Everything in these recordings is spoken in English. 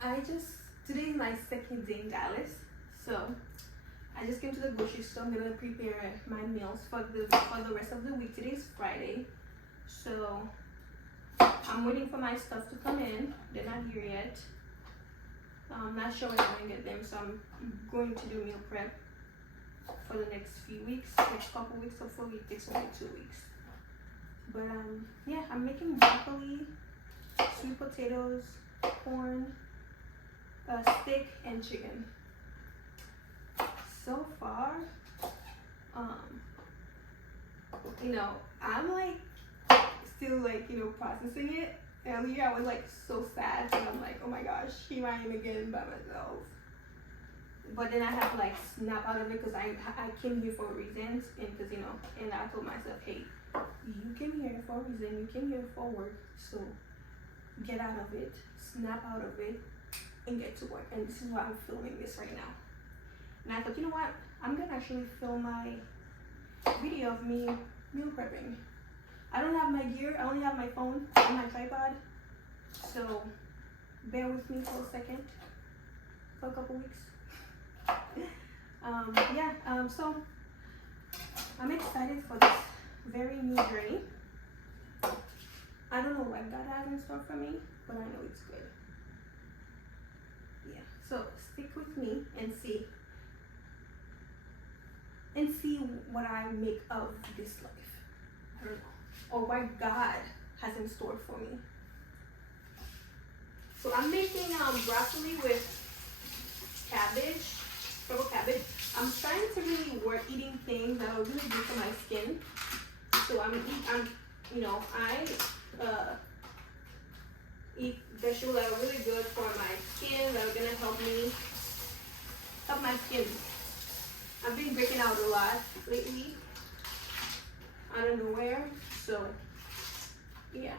Today is my second day in Dallas, so I just came to the grocery store. I'm gonna prepare my meals for the rest of the week. Today's Friday, so I'm waiting for my stuff to come in. They're not here yet. I'm not sure when I'm gonna get them, so I'm going to do meal prep for the next few weeks, next couple weeks. Hopefully it takes only 2 weeks. But yeah, I'm making broccoli, sweet potatoes, corn, steak, and chicken. So far, I'm like still like processing it. Earlier I was like so sad, and I'm like, oh my gosh, here I am again by myself. But then I have to like snap out of it because I came here for a reason, and because and I told myself, hey, you came here for a reason, you came here for work, so get out of it, snap out of it, and get to work. And this is why I'm filming this right now. And I thought, you know what, I'm gonna actually film my video of me meal prepping. I don't have my gear, I only have my phone and my tripod, so bear with me for a second, for a couple weeks. So I'm excited for this very new journey. I don't know what God has in store for me, but I know it's good. Yeah, so stick with me and see what I make of this life. I don't know, or what God has in store for me. So I'm making broccoli with cabbage, purple cabbage. I'm trying to really work eating things that are really good for my skin. So I eat vegetables that are really good for my skin, that are gonna help my skin. I've been breaking out a lot lately, out of nowhere. So yeah.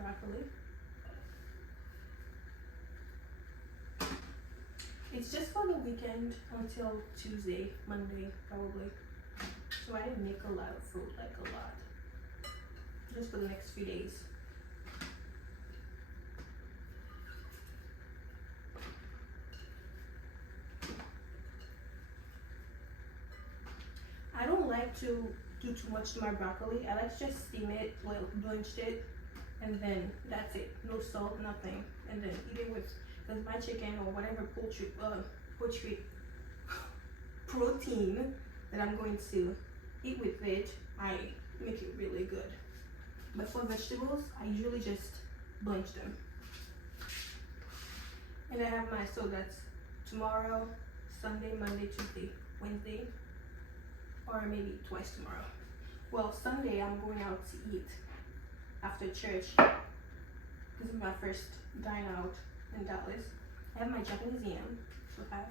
broccoli. It's just for the weekend until Tuesday, Monday, probably. So I didn't make a lot of food, like a lot. Just for the next few days. I don't like to do too much to my broccoli. I like to just steam it, well, blanch it, and then that's it. No salt, nothing. And then eat it with my chicken or whatever poultry protein that I'm going to eat with it. I make it really good. But for vegetables, I usually just blanch them. And I have my, so that's tomorrow, Sunday, Monday, Tuesday, Wednesday, or maybe twice tomorrow. Well, Sunday I'm going out to eat after church. This is my first dine out in Dallas. I have my Japanese yam, so half.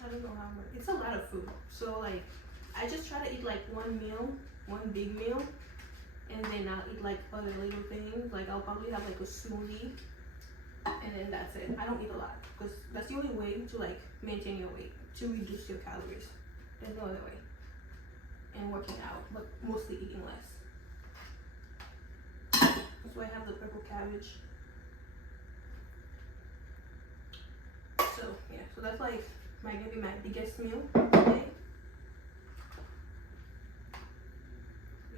I don't know how much. It's a lot of food. So like, I just try to eat like one meal, one big meal, and then I'll eat like other little things. Like I'll probably have like a smoothie, and then that's it. I don't eat a lot because that's the only way to like maintain your weight, to reduce your calories. There's no other way. And working out, but mostly eating less. That's why I have the purple cabbage. So yeah, so that's like gonna be my biggest meal today.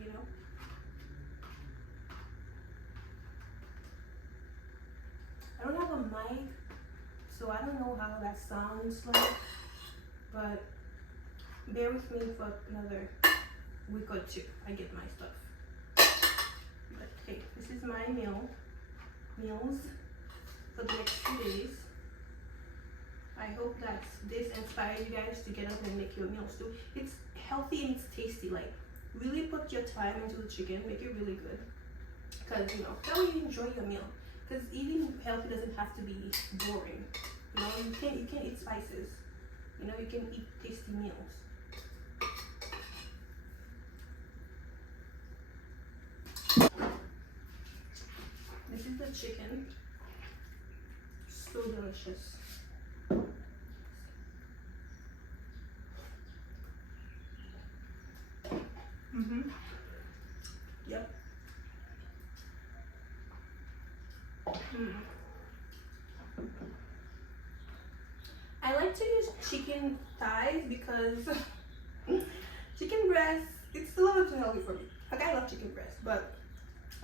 You know. I don't have a mic, so I don't know how that sounds like, but bear with me for another week or two. I get my stuff. But hey, this is my meals for the next 2 days. I hope that this inspires you guys to get up and make your meals too. It's healthy and it's tasty. Like, really put your time into the chicken, make it really good. Because, you know, that way you enjoy your meal. Because eating healthy doesn't have to be boring. You know, you can eat spices. You know, you can eat tasty meals. This is the chicken. So delicious. Yep. I like to use chicken thighs because chicken breast, it's a little too healthy for me. Like, I love chicken breast, but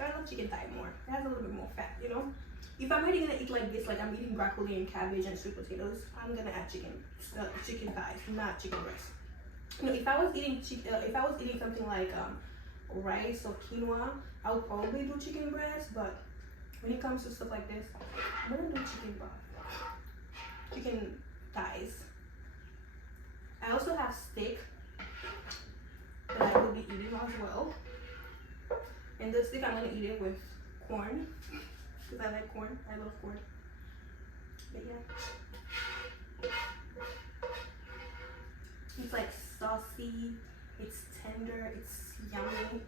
I love chicken thigh more. It has a little bit more fat, you know? If I'm really gonna eat like this, like I'm eating broccoli and cabbage and sweet potatoes, I'm gonna add chicken thighs, not chicken breast. You know, if I was eating something like rice or quinoa, I would probably do chicken breast. But when it comes to stuff like this, I'm gonna do chicken thighs. I also have steak that I will be eating as well. And the steak, I'm gonna eat it with corn because I like corn. I love corn. But yeah, it's like saucy, it's tender, it's yummy,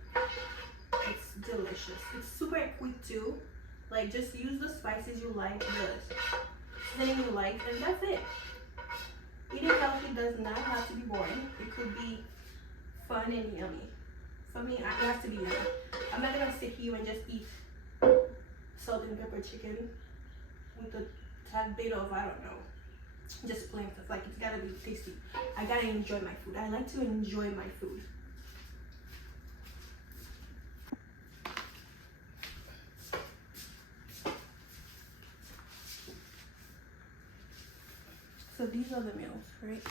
it's delicious. It's super quick too. Like, just use the spices you like, the seasoning you like, and that's it. Eating healthy does not have to be boring. It could be fun and yummy. For me, it has to be yummy. I'm not gonna sit here and just eat salt and pepper chicken with a tad bit of, I don't know, just plain stuff. Like, it's gotta be tasty. I gotta enjoy my food. I like to enjoy my food. So these are the meals, right?